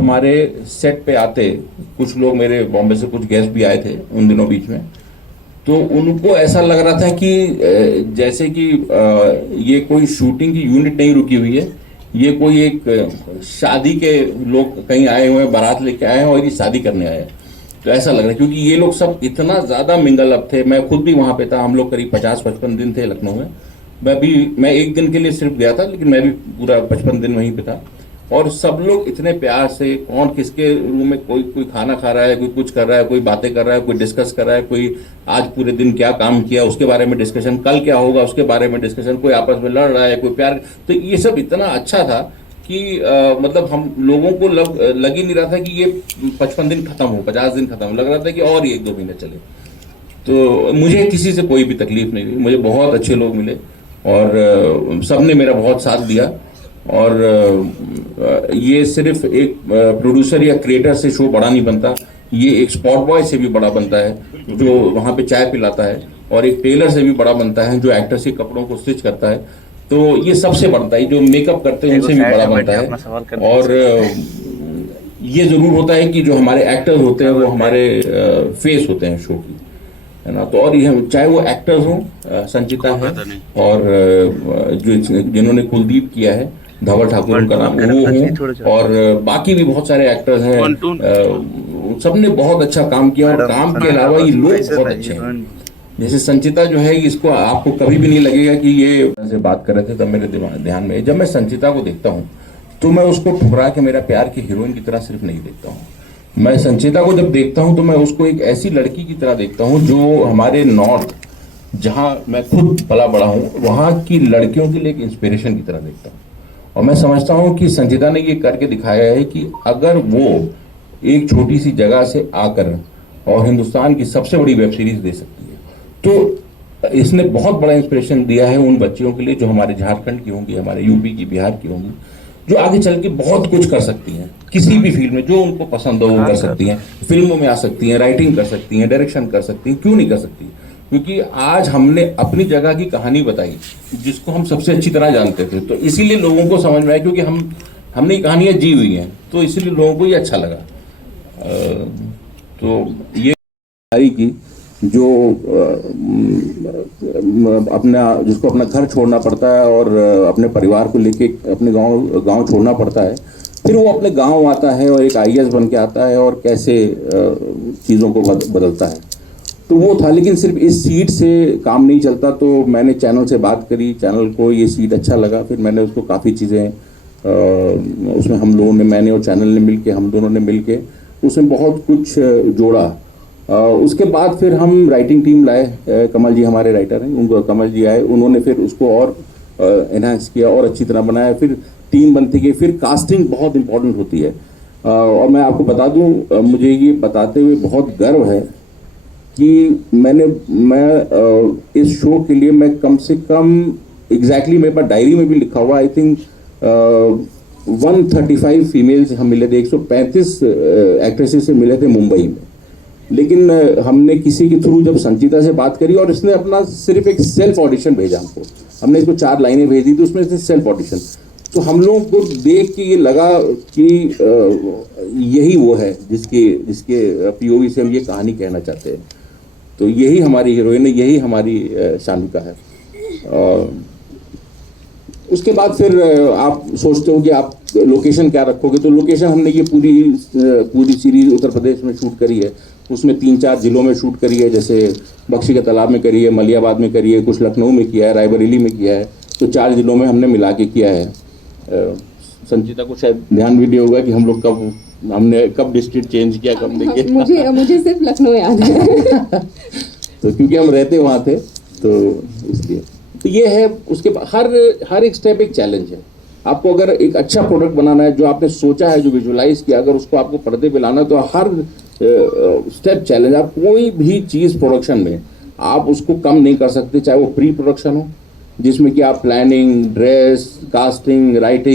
हमारे सेट पे आते, कुछ लोग मेरे बॉम्बे से कुछ गेस्ट भी आए थे उन दिनों बीच में, तो उनको ऐसा लग रहा था कि जैसे कि ये कोई शूटिंग की यूनिट नहीं रुकी हुई है, ये कोई एक शादी के लोग कहीं आए हुए हैं, बारात लेके आए हैं और ये शादी करने आए हैं। तो ऐसा लग रहा है क्योंकि ये लोग सब इतना ज़्यादा मिंगल अप थे। मैं खुद भी वहाँ पे था, हम लोग करीब 50-55 दिन थे लखनऊ में। मैं एक दिन के लिए सिर्फ गया था, लेकिन मैं भी पूरा 55 दिन वहीं पे था। और सब लोग इतने प्यार से, कौन किसके रूम में कोई कोई खाना खा रहा है, कोई कुछ कर रहा है, कोई बातें कर रहा है, कोई डिस्कस कर रहा है, कोई आज पूरे दिन क्या काम किया उसके बारे में डिस्कशन, कल क्या होगा उसके बारे में डिस्कशन, कोई आपस में लड़ रहा है, कोई प्यार। तो ये सब इतना अच्छा था कि मतलब हम लोगों को लग ही नहीं रहा था कि ये 55 दिन खत्म हो, 50 दिन खत्म हो, लग रहा था कि और ही 1-2 महीने चले। तो मुझे किसी से कोई भी तकलीफ नहीं हुई, मुझे बहुत अच्छे लोग मिले और सबने मेरा बहुत साथ दिया। और ये सिर्फ एक प्रोड्यूसर या क्रिएटर से शो बड़ा नहीं बनता, ये एक स्पॉट बॉय से भी बड़ा बनता है जो वहाँ पे चाय पिलाता है, और एक टेलर से भी बड़ा बनता है जो एक्टर्स के कपड़ों को स्टिच करता है। तो ये सबसे बनता है, जो मेकअप करते हैं उनसे भी बड़ा बनता है। और ये जरूर होता है कि जो हमारे एक्टर्स होते हैं वो हमारे फेस होते हैं शो की, है ना। तो और ये चाहे वो एक्टर्स हों, संचिता है, और जो जिन्होंने कुलदीप किया है, धवल ठाकुर उनका नाम, वो हूँ, और बाकी भी बहुत सारे एक्टर्स हैं, सबने बहुत अच्छा काम किया। और काम के अलावा ये लोग बहुत अच्छे हैं। जैसे संचिता जो है, इसको आपको कभी भी नहीं लगेगा कि ये से बात कर रहे थे तब मेरे ध्यान में, जब मैं संचिता को देखता हूँ तो मैं उसको ठुकरा के मेरा प्यार की हीरोइन की तरह सिर्फ नहीं देखता हूँ। मैं संचिता को जब देखता हूँ तो मैं उसको एक ऐसी लड़की की तरह देखता हूँ जो हमारे नॉर्थ, जहाँ मैं खुद पला बड़ा हूँ, वहाँ की लड़कियों के लिए एक इंस्पिरेशन की तरह देखता हूँ। और मैं समझता हूँ कि संचिता ने ये करके दिखाया है कि अगर वो एक छोटी सी जगह से आकर और हिंदुस्तान की सबसे बड़ी वेब सीरीज दे सकती है, तो इसने बहुत बड़ा इंस्पिरेशन दिया है उन बच्चियों के लिए जो हमारे झारखंड की होंगी, हमारे यूपी की, बिहार की होंगी, जो आगे चल के बहुत कुछ कर सकती हैं किसी भी फील्ड में, जो उनको पसंद हो वो कर सकती हैं। फिल्मों में आ सकती हैं, राइटिंग कर सकती हैं, डायरेक्शन कर सकती हैं, क्यों नहीं कर सकती? क्योंकि आज हमने अपनी जगह की कहानी बताई जिसको हम सबसे अच्छी तरह जानते थे, तो इसीलिए लोगों को समझ में आया, क्योंकि हमने कहानियां जी हुई हैं, तो इसीलिए लोगों को ये अच्छा लगा। तो ये की जो जिसको अपना घर छोड़ना पड़ता है और अपने परिवार को लेके अपने गांव छोड़ना पड़ता है, फिर वो अपने गांव आता है और एक आईएएस बन के आता है और कैसे चीज़ों को बदलता है, तो वो था। लेकिन सिर्फ इस सीट से काम नहीं चलता, तो मैंने चैनल से बात करी, चैनल को ये सीट अच्छा लगा, फिर मैंने उसको काफ़ी चीज़ें उसमें हम लोगों ने, मैंने और चैनल ने मिल के, हम दोनों ने मिल के उसमें बहुत कुछ जोड़ा। उसके बाद फिर हम राइटिंग टीम लाए, कमल जी हमारे राइटर हैं, उनको कमल जी आए, उन्होंने फिर उसको और एनहांस किया और अच्छी तरह बनाया। फिर टीम बनती गई, फिर कास्टिंग बहुत इंपॉर्टेंट होती है। और मैं आपको बता दूं, मुझे ये बताते हुए बहुत गर्व है कि मैं इस शो के लिए मैं कम से कम एग्जैक्टली मेरे पास डायरी में भी लिखा हुआ, आई थिंक 135 फीमेल्स हम मिले थे, 135 एक्ट्रेसेस से मिले थे मुंबई में। लेकिन हमने किसी के थ्रू जब संचिता से बात करी और इसने अपना सिर्फ एक सेल्फ ऑडिशन भेजा हमको, हमने इसको 4 लाइनें भेजी थी, उसमें से सेल्फ ऑडिशन, तो हम लोगों को देख के ये लगा कि यही वो है जिसके पीओवी से हम ये कहानी कहना चाहते हैं। तो यही हमारी हीरोइन है, यही हमारी शानिका है। उसके बाद फिर आप सोचते हो कि आप लोकेशन क्या रखोगे, तो लोकेशन हमने ये पूरी सीरीज उत्तर प्रदेश में शूट करी है। उसमें 3-4 जिलों में शूट करी है, जैसे बख्शी के तालाब में करी है, मलियाबाद में करी है, कुछ लखनऊ में किया है, रायबरेली में किया है, तो 4 जिलों में हमने मिला के किया है। संचिता को शायद ध्यान भी नहीं होगा कि हम लोग हमने कब डिस्ट्रिक्ट चेंज किया, कब नहीं किया। मुझे सिर्फ लखनऊ याद है। तो क्योंकि हम रहते वहाँ थे, तो इसलिए तो ये है। उसके बाद हर एक स्टेप एक चैलेंज है। आपको अगर एक अच्छा प्रोडक्ट बनाना है, जो आपने सोचा है, जो विजुलाइज किया, अगर उसको आपको पर्दे पे लाना है, तो हर स्टेप चैलेंज। आप कोई भी चीज़ प्रोडक्शन में आप उसको कम नहीं कर सकते, चाहे वो प्री प्रोडक्शन हो जिसमें कि आप प्लानिंग, ड्रेस, कास्टिंग, राइटिंग,